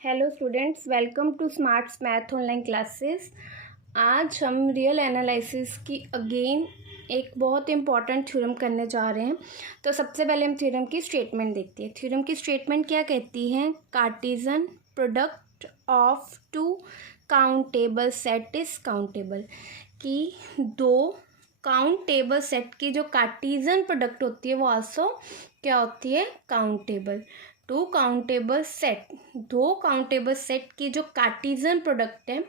Hello students, welcome to smarts math online classes. आज हम real analysis की again एक बहुत इंपॉर्टेंट थ्योरम करने जा रहे हैं। तो सबसे पहले हम थ्योरम की स्टेटमेंट देखते हैं। थ्योरम की स्टेटमेंट क्या कहती है? Cartesian product of two countable set is countable. कि दो काउंटेबल सेट की जो कार्टेशियन प्रोडक्ट होती है वो आल्सो क्या होती है? काउंटेबल। टू काउंटेबल सेट, दो काउंटेबल सेट की जो कार्टेशियन प्रोडक्ट है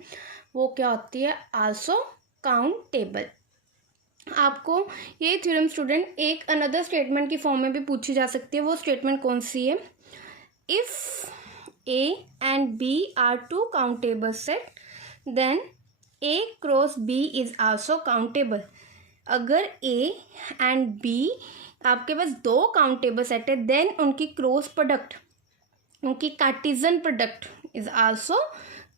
वो क्या होती है? Also countable. आपको ये थ्योरम स्टूडेंट एक अनदर स्टेटमेंट की फॉर्म में भी पूछी जा सकती है। वो स्टेटमेंट कौन सी है? If A and B are two countable set then A cross B is also countable. अगर ए एंड बी आपके पास दो काउंटेबल सेट है देन उनकी क्रॉस प्रोडक्ट, उनकी Cartesian product is also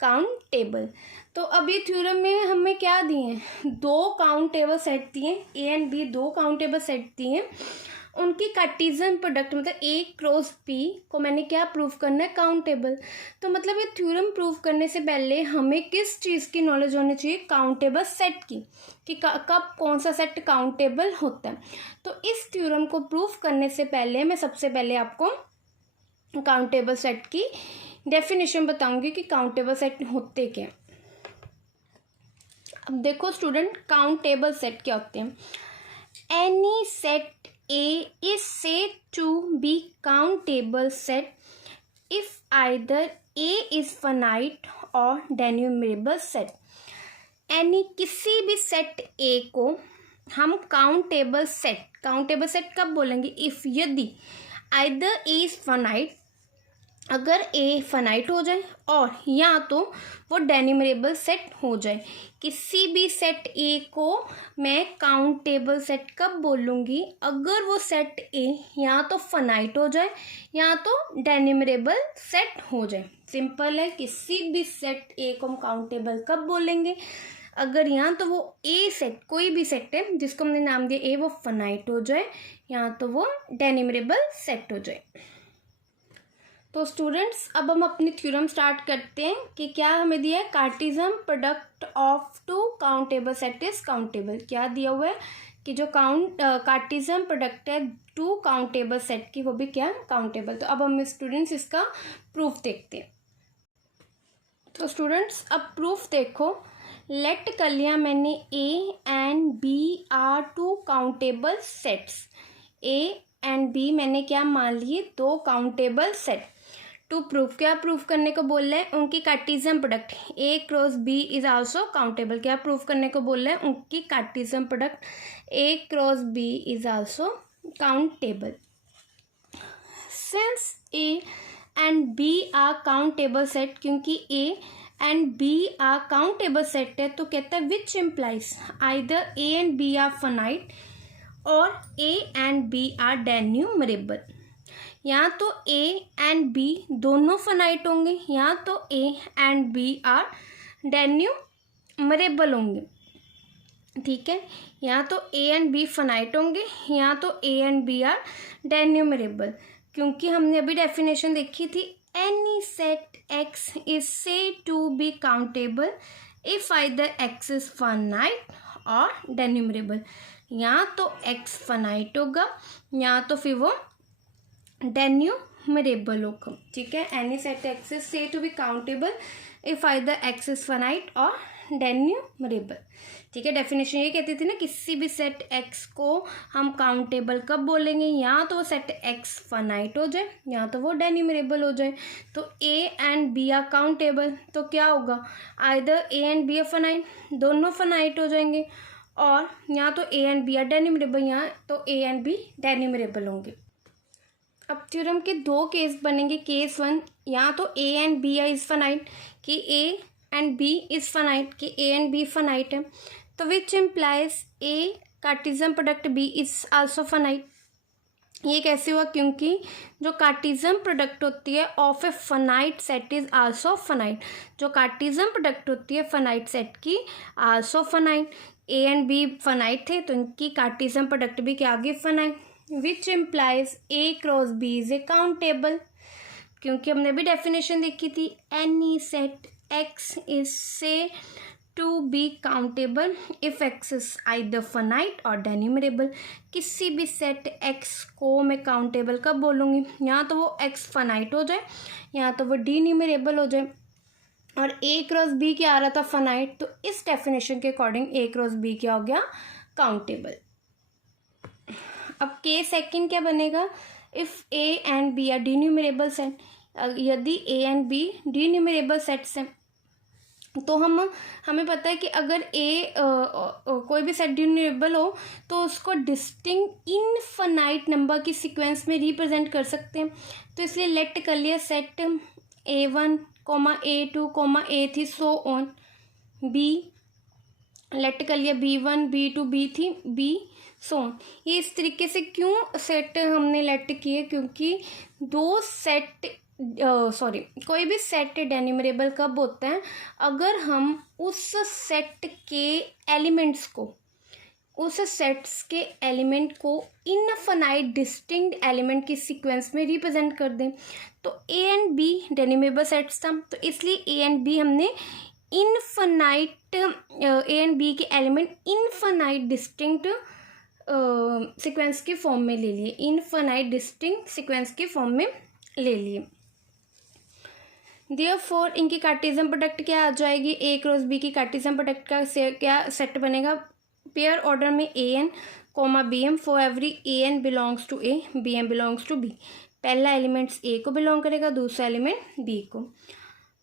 countable. तो अब ये थ्योरम में हमें क्या दिए हैं? दो काउंटेबल सेट दिए, ए एंड बी दो काउंटेबल सेट दिए, उनकी कार्टेशियन प्रोडक्ट मतलब ए क्रॉस बी को मैंने क्या प्रूव करना है? काउंटेबल। तो मतलब ये थ्योरम प्रूव करने से पहले हमें किस चीज़ की नॉलेज होनी चाहिए? काउंटेबल सेट की, कि कब कौन सा सेट काउंटेबल होता है। तो इस थ्योरम को प्रूव करने से पहले मैं सबसे पहले आपको काउंटेबल सेट की डेफिनेशन बताऊंगी कि काउंटेबल सेट होते क्या। अब देखो स्टूडेंट, काउंटेबल सेट क्या होते हैं? Any set A is said to be countable set if either A is finite or denumerable set. Any किसी भी सेट A को हम काउंटेबल सेट कब बोलेंगे? इफ यदि either A is finite, अगर ए फाइनाइट हो जाए और या तो वो डेन्यूमरेबल सेट हो जाए। किसी भी सेट ए को मैं काउंटेबल सेट कब बोलूँगी? अगर वो सेट ए या तो फाइनाइट हो जाए या तो डेन्यूमरेबल सेट हो जाए। सिंपल है, किसी भी सेट ए को हम काउंटेबल कब बोलेंगे? अगर या तो वो ए सेट, कोई भी सेट है जिसको हमने नाम दिया ए, वो फाइनाइट हो जाए या तो वो डेन्यूमरेबल सेट हो जाए। तो स्टूडेंट्स अब हम अपनी थ्योरम स्टार्ट करते हैं कि क्या हमें दिया है? Cartesian product of two countable set is countable. क्या दिया हुआ है? कि जो कार्टेशियन प्रोडक्ट है टू काउंटेबल सेट की वो भी क्या? काउंटेबल। तो अब हम स्टूडेंट्स इसका प्रूफ देखते हैं। तो स्टूडेंट्स अब प्रूफ देखो। लेट कर लिया मैंने A and B are two countable sets. A and B मैंने क्या मान लिए? दो काउंटेबल सेट। टू प्रूफ, क्या प्रूफ करने को बोल रहे हैं? उनकी Cartesian product A cross B is also countable. क्या प्रूफ करने को बोल रहे हैं? उनकी Cartesian product A cross B is also countable. Since A and B are countable set, क्योंकि A and B are countable set है तो कहता है which implies either A and B are finite और A and B are denumerable. या तो A and B दोनों finite होंगे या तो A and B are denumerable होंगे। ठीक है, या तो ए एंड बी फाइनाइट होंगे या तो A and B are denumerable. क्योंकि हमने अभी डेफिनेशन देखी थी, any set X is said to be countable if either X is finite और डेन्यूमरेबल। या तो एक्स फाइनाइट होगा या तो फिर वो डेन्यूमरेबल होगा। ठीक है, any set X is said to be countable if either X is finite और डेन्यूमरेबल। ठीक है, डेफिनेशन ये कहती थी ना, किसी भी सेट एक्स को हम काउंटेबल कब बोलेंगे? या तो वो सेट एक्स फाइनाइट हो जाए या तो वो डेन्यूमरेबल हो जाए। तो A and B are countable तो क्या होगा? Either A and B are finite, दोनों फाइनाइट हो जाएंगे, और या तो A and B are denumerable या तो ए एंड बी डेन्यूमरेबल होंगे। अब थ्योरम के दो केस बनेंगे। केस वन, या तो A and B are is finite, कि A and B is finite, कि ए एंड बी फाइनाइट है, तो which implies A Cartesian product B is also finite. ये कैसे हुआ? क्योंकि जो कार्टेशियन प्रोडक्ट होती है of a finite set is also finite. जो कार्टेशियन प्रोडक्ट होती है फाइनाइट सेट की also finite. A and B finite थे तो इनकी कार्टेशियन प्रोडक्ट भी क्या आ गई? Finite. Which implies A cross B is a countable. क्योंकि हमने भी डेफिनेशन देखी थी, any set X is said to be countable if X is either finite और डेन्यूमरेबल। किसी भी सेट एक्स को मैं काउंटेबल कब बोलूँगी, यहाँ तो वो एक्स फाइनाइट हो जाए, यहाँ तो वो डीन्यूमरेबल हो जाए। और ए क्रॉस बी क्या आ रहा था, फाइनाइट, तो इस डेफिनेशन के अकॉर्डिंग ए क्रॉस बी क्या हो गया, काउंटेबल। अब के सेकंड क्या बनेगा, if A and B are denumerable set. यदि A and B denumerable sets हैं तो हमें पता है कि अगर कोई भी सेट डीन्यूमरेबल हो तो उसको डिस्टिंक्ट इनफाइनाइट नंबर की सीक्वेंस में रिप्रेजेंट कर सकते हैं। तो इसलिए लेट कर लिया सेट A1, A2, A3 so on. B let कर लिया B1, B2, B3, B so on. ये इस तरीके से क्यों सेट हमने लेट किए, क्योंकि दो सेट कोई भी सेट डेन्यूमरेबल कब होता है, अगर हम उस सेट के एलिमेंट्स को, उस सेट्स के एलिमेंट को इनफाइनाइट डिस्टिंक्ट एलिमेंट की सीक्वेंस में रिप्रेजेंट कर दें। तो ए एंड बी डेन्यूमरेबल सेट्स था, तो इसलिए ए एंड बी हमने इनफाइनाइट ए एंड बी के एलिमेंट इनफाइनाइट डिस्टिंक्ट सीक्वेंस की फॉर्म में ले लिए, इनफाइनाइट डिस्टिंक्ट सीक्वेंस की फॉर्म में ले लिए। देयरफॉर इनकी कार्टेशियन प्रोडक्ट क्या आ जाएगी, ए क्रॉस बी की कार्टेशियन प्रोडक्ट का क्या सेट बनेगा, पेयर ऑर्डर में A N comma B M for every A N belongs to A, B M belongs to B. पहला एलिमेंट्स ए को बिलोंग करेगा, दूसरा एलिमेंट बी को।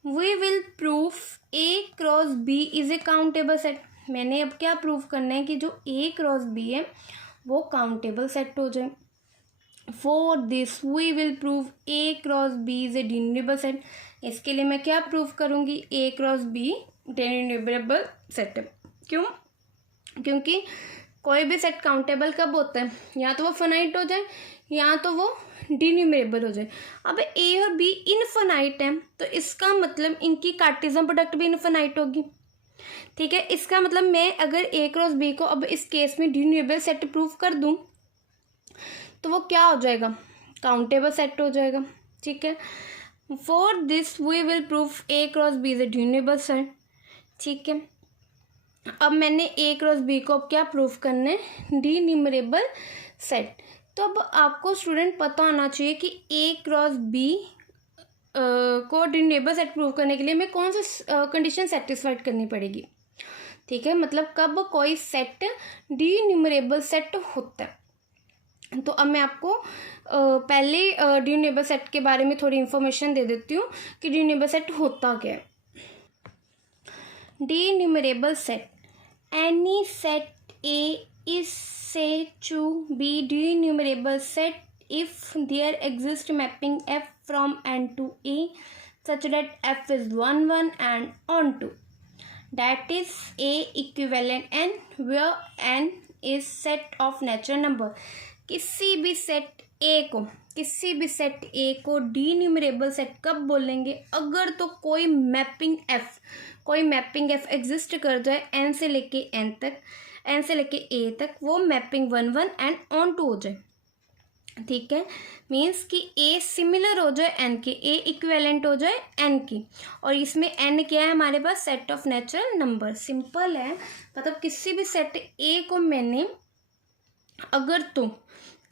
We will proof A cross B is a countable set. मैंने अब क्या proof करना है कि जो ए क्रॉस बी है वो काउंटेबल सेट हो जाए। For this we will prove A cross B is a denumerable set. इसके लिए मैं क्या प्रूफ करूँगी, A cross B denumerable set है। क्यों, क्योंकि कोई भी सेट काउंटेबल कब होता है, या तो वो फाइनाइट हो जाए या तो वो डीन्यूमरेबल हो जाए। अब ए और बी इनफाइनाइट है तो इसका मतलब इनकी कार्टेशियन प्रोडक्ट भी इनफाइनाइट होगी। ठीक है, इसका मतलब मैं अगर ए क्रॉस बी को अब इस केस में डीन्यूमरेबल सेट प्रूफ कर दूं तो वो क्या हो जाएगा, काउंटेबल सेट हो जाएगा। ठीक है, for this we will proof A cross B is a denumerable set. ठीक है, अब मैंने ए क्रॉस बी को अब क्या प्रूफ करना है, डीन्यूमरेबल सेट। तो अब आपको स्टूडेंट पता होना चाहिए कि ए क्रॉस बी को डीन्यूमरेबल सेट प्रूफ करने के लिए मैं कौन सी कंडीशन सेटिस्फाइड करनी पड़ेगी। ठीक है, मतलब कब कोई सेट डीन्यूमरेबल सेट होता है। तो अब मैं आपको पहले डीन्यूमरेबल सेट के बारे में थोड़ी इन्फॉर्मेशन दे देती हूँ कि डीन्यूमरेबल सेट होता क्या है। Denumerable set, any set A is said to be denumerable set if there exists mapping f from n to a such that f is 1 1 and on to, that is a equivalent n where n is set of natural number। किसी भी set A को डीन्यूमरेबल set कब बोलेंगे, अगर तो कोई mapping F exist कर जाए n से लेके a तक, वो मैपिंग 1 1 एंड ऑन टू हो जाए। ठीक है, मीन्स कि ए सिमिलर हो जाए एन के, ए इक्विवेलेंट हो जाए एन की, और इसमें एन क्या है हमारे पास, set of natural number. Simple है, मतलब किसी भी सेट ए को मैंने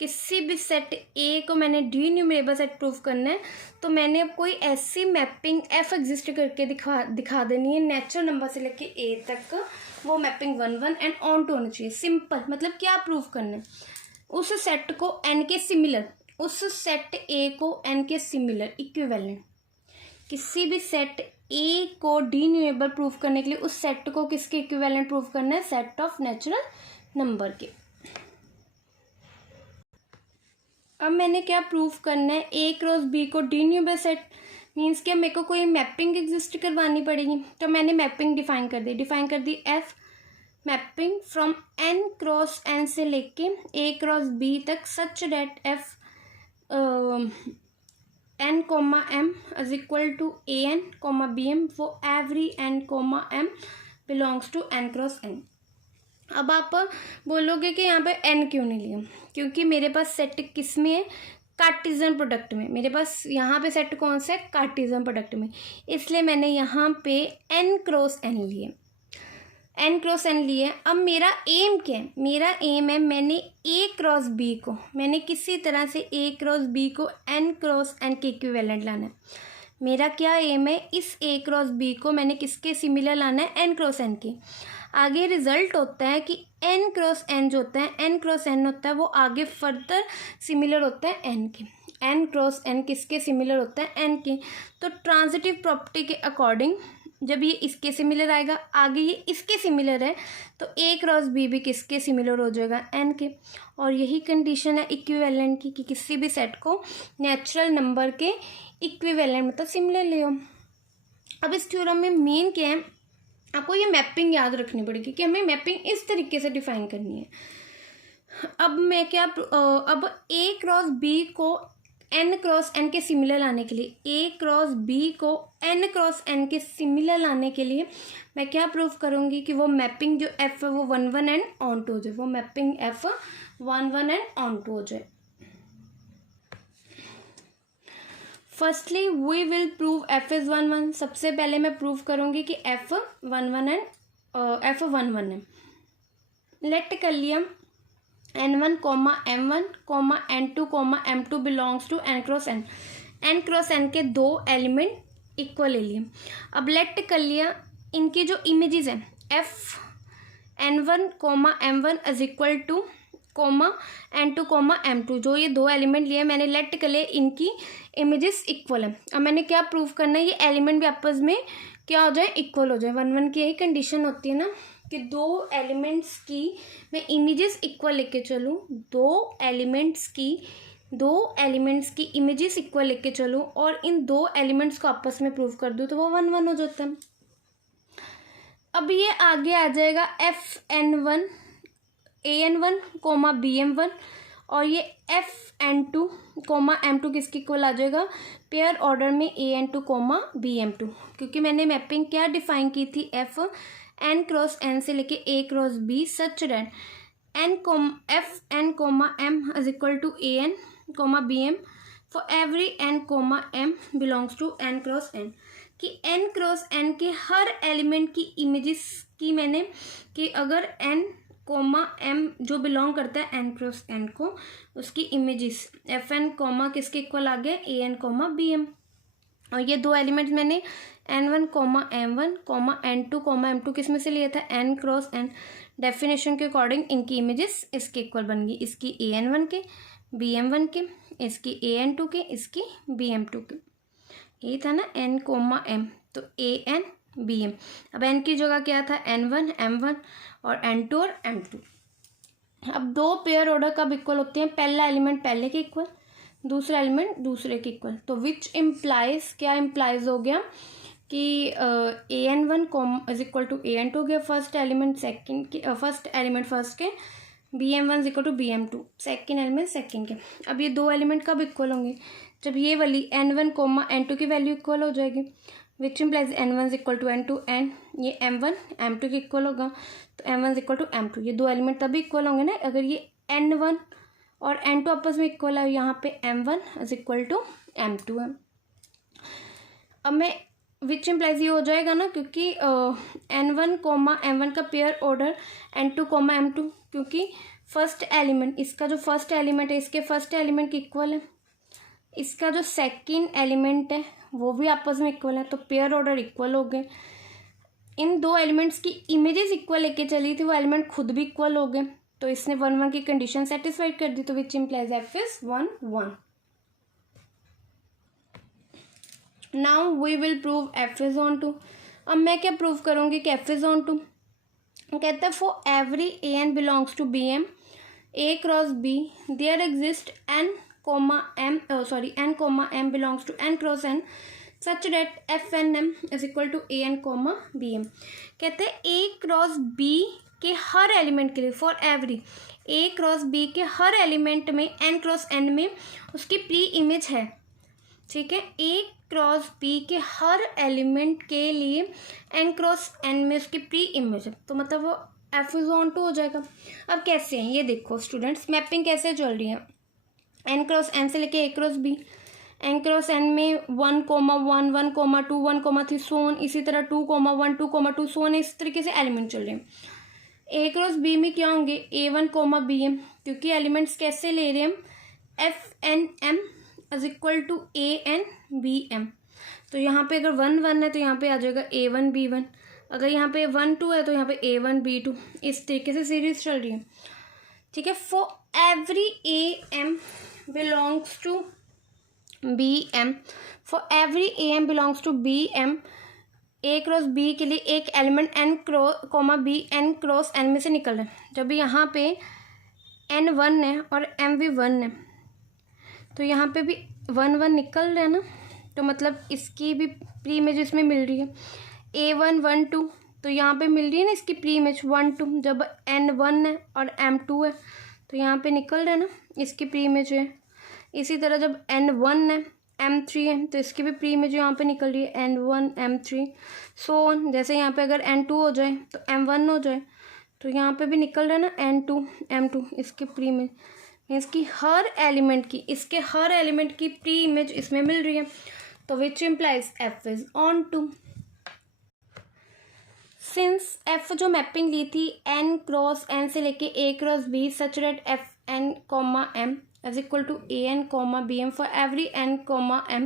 किसी भी सेट ए को मैंने डीन्यूमरेबल सेट प्रूफ करना है तो मैंने अब कोई ऐसी मैपिंग एफ एग्जिस्ट करके दिखा देनी है नेचुरल नंबर से लेके ए तक, वो मैपिंग 1 1 एंड ऑन टू होनी चाहिए। सिंपल, मतलब क्या प्रूफ करना है, उस सेट को एन के सिमिलर, उस सेट ए को एन के सिमिलर इक्विवेलेंट। किसी भी सेट ए को डीन्यूमरेबल प्रूफ करने के लिए उस सेट को किसके इक्विवेलेंट प्रूफ करना है, सेट ऑफ नेचुरल नंबर के। अब मैंने क्या प्रूफ करना है, ए क्रॉस बी को डीन्यूमरेबल सेट मीन्स कि मेरे को कोई मैपिंग एग्जिस्ट करवानी पड़ेगी। तो मैंने मैपिंग डिफाइन कर दी F mapping from n cross n से लेके a क्रॉस b तक such that f n comma m is equal to a n comma b m for every n comma m belongs to n cross n। अब आप बोलोगे कि यहाँ पे n क्यों नहीं लिया, क्योंकि मेरे पास सेट किस में है, कार्टेशियन प्रोडक्ट में, मेरे पास यहाँ पे सेट कौन सा है, कार्टेशियन प्रोडक्ट में, इसलिए मैंने यहाँ पे n क्रॉस n लिए, n क्रॉस n लिए। अब मेरा एम क्या है, मेरा एम है मैंने a क्रॉस b को, मैंने किसी तरह से a क्रॉस b को n क्रॉस n के इक्विवेलेंट लाना है। मेरा क्या एम है, इस a क्रॉस b को मैंने किसके सिमिलर लाना है, n क्रॉस n के। आगे रिजल्ट होता है कि n क्रॉस n जो होता है, n क्रॉस n होता है वो आगे फर्दर सिमिलर होता है n के। n क्रॉस n किसके सिमिलर होता है, n के। तो ट्रांजिटिव प्रॉपर्टी के अकॉर्डिंग जब ये इसके सिमिलर आएगा, आगे ये इसके सिमिलर है, तो a क्रॉस b भी किसके सिमिलर हो जाएगा, n के। और यही कंडीशन है इक्विवेलेंट की, कि किसी भी सेट को नेचुरल नंबर के इक्विवेलेंट मतलब सिमिलर ले। अब इस थ्योरम में मेन क्या है, आपको ये मैपिंग याद रखनी पड़ेगी कि हमें मैपिंग इस तरीके से डिफाइन करनी है। अब मैं क्या, अब a क्रॉस b को n क्रॉस n के सिमिलर लाने के लिए, a क्रॉस b को n क्रॉस n के सिमिलर लाने के लिए मैं क्या प्रूव करूँगी कि वो मैपिंग जो f है वो 1 1 एंड ऑन टू हो जाए, वो mapping f 1 1 and onto हो जाए। Firstly we will prove f is 1 1। सबसे पहले मैं प्रूव करूँगी कि f 1 1 एंड f 1 1 है। लेट कर लिया n1 m1 n2 m2 belongs to n cross n, n cross n के दो एलिमेंट इक्वल ले लिए। अब लेट कर लिया इनकी जो इमेजेस हैं f n1 m1 is equal to n2 m2, जो ये दो एलिमेंट लिए मैंने, लेट कर लिए इनकी इमेजेस इक्वल है। अब मैंने क्या प्रूव करना है, ये एलिमेंट भी आपस में क्या हो जाए, इक्वल हो जाए। 1 1 की यही कंडीशन होती है ना कि दो एलिमेंट्स की मैं इमेजेस इक्वल लेके चलूँ, दो एलिमेंट्स की इमेजेस इक्वल लेके चलूँ और इन दो एलिमेंट्स को आपस में प्रूव कर दूँ तो वो 1 1 हो जाता है। अब ये आगे आ जाएगा fn1 an1 bm1 और ये fn2 m2 किसके इक्वल आ जाएगा, पेयर ऑर्डर में an2 bm2, क्योंकि मैंने मैपिंग क्या डिफाइन की थी, f n क्रॉस n से लेके a cross b such that fn m is equal to an bm for every n m belongs to n cross n, कि n cross n के हर element की images की मैंने, कि अगर n m जो बिलोंग करता है n क्रॉस n को, उसकी इमेजेस fn किसके इक्वल आ गया, an bm। और ये दो एलिमेंट्स मैंने n1 m1 n2 m2 किस में से लिया था, n क्रॉस n। डेफिनेशन के अकॉर्डिंग इनकी इमेजेस इसके इक्वल बन गई, इसकी an1 के, bm1 के, इसकी an2 के, इसकी bm2 के। ये था ना n m, तो an bm। अब n की जगह क्या था, n1 m1 और n2 और m2। अब दो पेयर ऑर्डर कब इक्वल होते हैं, पहला एलिमेंट पहले के इक्वल, दूसरा एलिमेंट दूसरे के इक्वल। तो विच इम्प्लाइज, क्या इम्प्लाइज हो गया कि an1 is equal to an2 हो गया फर्स्ट एलिमेंट सेकंड के, फर्स्ट एलिमेंट फर्स्ट के, bm1 is equal to bm2 second element second के। अब ये दो एलिमेंट कब इक्वल होंगे, जब ये वाली n1 n2 की वैल्यू इक्वल हो जाएगी, which implies n1 is equal to n2 and ये m1 m2 के इक्वल होगा, तो m1 is equal to m2। ये दो एलिमेंट तभी इक्वल होंगे ना अगर ये n1 और n2 आपस में इक्वल है, यहाँ पे m1 is equal to m2 है। अब मैं विच इम्प्लाइज ये हो जाएगा ना, क्योंकि n1 m1 का पेयर ऑर्डर n2 m2, क्योंकि फर्स्ट एलिमेंट, इसका जो फर्स्ट एलिमेंट है इसके फर्स्ट एलिमेंट के इक्वल है, इसका जो सेकंड एलिमेंट है वो भी आपस में इक्वल है, तो पेयर ऑर्डर इक्वल हो गए। इन दो एलिमेंट्स की इमेजेस इक्वल लेके चली थी, वो एलिमेंट खुद भी इक्वल हो गए, तो इसने 1 1 की कंडीशन सेटिस्फाइड कर दी, तो which implies f is 1 1। Now we will prove f is onto. अब मैं क्या प्रूव करूँगी कि f इज ऑन टू, कहता है for every an belongs to bm a cross b there exist n m belongs to n cross n such that fnm is equal to an bm। कहते हैं a cross b के हर element के लिए, for every a cross b के हर element में n cross n में उसकी pre image है, ठीक है। a क्रॉस b के हर एलिमेंट के लिए n क्रॉस n में उसकी प्री इमेज है, तो मतलब वो f इज ऑन टू हो जाएगा। अब कैसे हैं ये देखो स्टूडेंट्स, मैपिंग कैसे चल रही है। एन क्रॉस एन से लेके A cross B, N cross N में 1,1, 1,2, 1,3 सोन, इसी तरह 2,1, 2,2 सोन, इस तरीके से एलिमेंट चल रहे हैं। ए क्रॉस बी में क्या होंगे, A1, BM, क्योंकि एलिमेंट्स कैसे ले रहे हैं हम, FNM is equal to ANBM। तो यहाँ पे अगर 1 1 है तो यहाँ पे आ जाएगा A1 B1, अगर यहाँ पे 1 2 है तो यहाँ पे A1 B2, इस तरीके से सीरीज चल रही है। ठीक है, for every AM belongs to BM, for every AM belongs to BM, A cross B के लिए एक element N comma B N cross N में से निकल रहा है। जब यहाँ पे N 1 है और M भी 1 है तो यहाँ पे भी 1 1 निकल रहा है ना, तो मतलब इसकी भी प्री इमेज इसमें मिल रही है। A1 1 2, तो यहाँ पे मिल रही है ना इसकी प्री इमेज 1 2। जब N 1 है और M 2 है तो यहाँ पे निकल रहा है ना, इसकी प्री इमेज है। इसी तरह जब N 1 है M 3 है तो इसकी भी प्री इमेज यहाँ पे निकल रही है, N 1 M 3 सो ऑन। जैसे यहाँ पे अगर N 2 हो जाए तो M 1 हो जाए, तो यहाँ पे भी निकल रहा है ना N 2 M 2, इसकी प्री इमेज मीन्स की हर एलिमेंट की, इसके हर एलिमेंट की प्री इमेज इसमें मिल रही है। तो which implies F is onto. Since F जो मैपिंग ली थी N क्रॉस N से लेके A cross B such that FN, M is equal to AN, BM for every N, M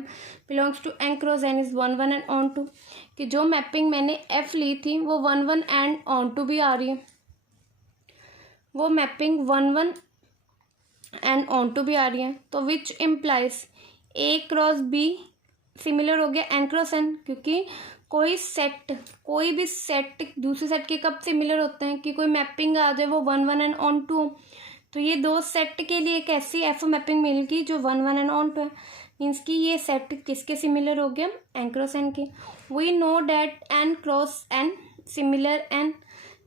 belongs to N cross N is 1 1 and on to, कि जो mapping मैंने F ली थी वो 1 1 and on to भी आ रही है, वो मैपिंग 1 1 and on to भी आ रही है। तो which implies A cross B similar हो गया N क्रॉस N, क्योंकि कोई भी सेट दूसरे सेट के कब सिमिलर होते हैं कि कोई मैपिंग आ जाए वो 1 1 and on to। तो ये दो सेट के लिए एक ऐसी एफ मैपिंग मिल गई जो 1 1 एंड ऑन पे, मीन्स कि ये सेट किसके सिमिलर हो गया, एन क्रॉस एन के। We know that N cross N similar N,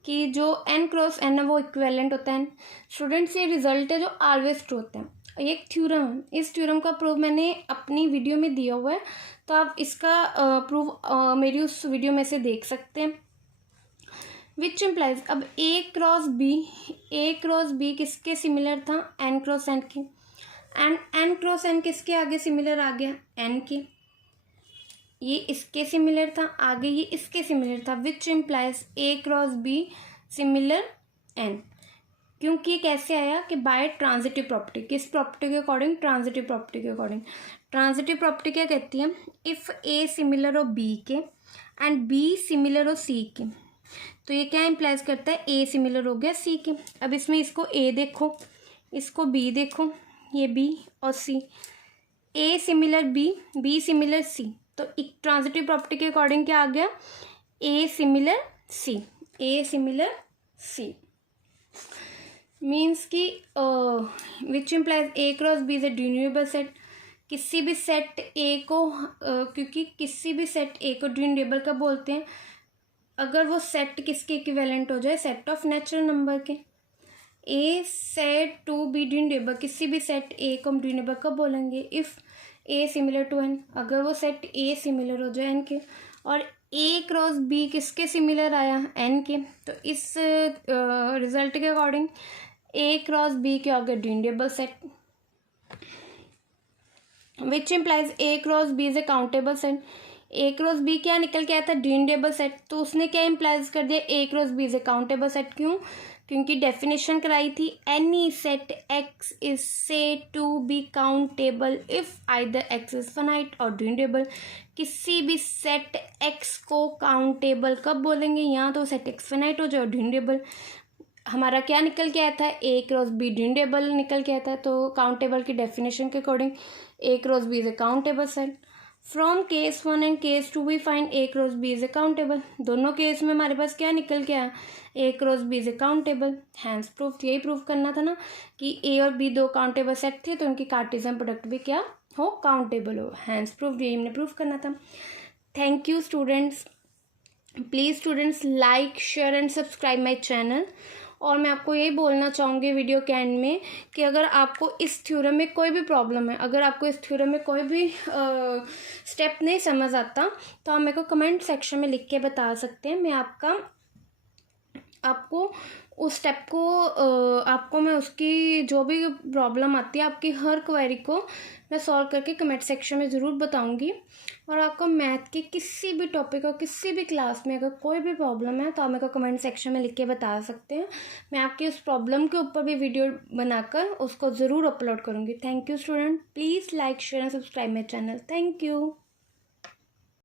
कि जो एन क्रॉस एन है वो इक्विवेलेंट होता है। स्टूडेंट्स ये रिजल्ट है जो ऑलवेज ट्रू होता है। ये एक थ्योरम है, इस थ्योरम का प्रूफ मैंने अपनी वीडियो में दिया हुआ है, तो आप इसका प्रूफ मेरी उस वीडियो में से देख सकते हैं। विच इम्प्लाइज अब ए क्रॉस बी किसके सिमिलर था, एन क्रॉस एन के, एंड एन क्रॉस एन किसके आगे सिमिलर आ गया, एन के। ये इसके सिमिलर था, आगे ये इसके सिमिलर था। Which implies A cross B similar N, क्योंकि ये कैसे आया कि बाय ट्रांजिटिव प्रॉपर्टी। किस प्रॉपर्टी के अकॉर्डिंग, ट्रांजिटिव प्रॉपर्टी के अकॉर्डिंग। ट्रांजिटिव प्रॉपर्टी क्या कहती है, इफ़ ए सिमिलर हो बी के एंड बी सिमिलर हो सी के, तो ये क्या इम्प्लाइज करता है, ए सिमिलर हो गया सी के। अब इसमें इसको ए देखो, इसको बी देखो, ये बी और C, A similar B similar C, तो एक ट्रांजिटिव प्रॉपर्टी के अकॉर्डिंग क्या आ गया, A similar C, A similar C. Means कि which implies A cross B is a durable set. किसी भी सेट ए को क्योंकि किसी भी सेट ए को ड्यूरेबल कब बोलते हैं, अगर वो सेट किसके इक्विवेलेंट हो जाए, सेट ऑफ नेचुरल नंबर के। A set to be durable, किसी भी सेट ए को हम ड्यूरेबल कब बोलेंगे, if A similar to N, अगर वो सेट ए सिमिलर हो जाए एन के। और ए क्रॉस बी किसके सिमिलर आया, एन के, तो इस रिजल्ट के अकॉर्डिंग ए क्रॉस बी के आगे durable set. Which implies A cross B is a countable set. A cross B क्या निकल के आया था, ड्यूरेबल सेट, तो उसने क्या इम्प्लाइज कर दिया, A cross B is a countable set. क्यों, क्योंकि डेफिनेशन कराई थी, any set X is said to be countable if either X is finite और ड्यूरेबल। किसी भी सेट एक्स को काउंटेबल कब बोलेंगे, यहाँ तो सेट एक्स फाइनाइट हो जाए और ड्यूरेबल। हमारा क्या निकल के आया था, ए क्रॉस बी ड्यूरेबल निकल के आया था, तो काउंटेबल की डेफिनेशन के according A cross B is a countable set. From case 1 and case 2 we find A cross B is a countable. दोनों केस में हमारे पास क्या निकल के आया, A cross B is a countable. Hence proof, यही प्रूफ करना था ना कि ए और बी दो काउंटेबल सेट थे, तो उनकी कार्टेशियन प्रोडक्ट भी क्या हो, काउंटेबल हो। हैंस प्रूफ, यही हमने प्रूफ करना था। Thank you students. Please students like share and subscribe my channel. और मैं आपको यही बोलना चाहूँगी वीडियो के एंड में कि अगर आपको इस थ्योरम में कोई भी प्रॉब्लम है, अगर आपको इस थ्योरम में कोई भी स्टेप नहीं समझ आता, तो आप मेरे को कमेंट सेक्शन में लिख के बता सकते हैं। मैं आपका आपको उस स्टेप को आपको मैं उसकी जो भी प्रॉब्लम आती है आपकी हर क्वेरी को मैं सॉल्व करके कमेंट सेक्शन में ज़रूर बताऊंगी। और आपको मैथ के किसी भी टॉपिक और किसी भी क्लास में अगर कोई भी प्रॉब्लम है तो आप मेरे को कमेंट सेक्शन में लिख के बता सकते हैं। मैं आपकी उस प्रॉब्लम के ऊपर भी वीडियो बनाकर उसको ज़रूर अपलोड करूँगी। Thank you student, please like share and subscribe my channel. Thank you.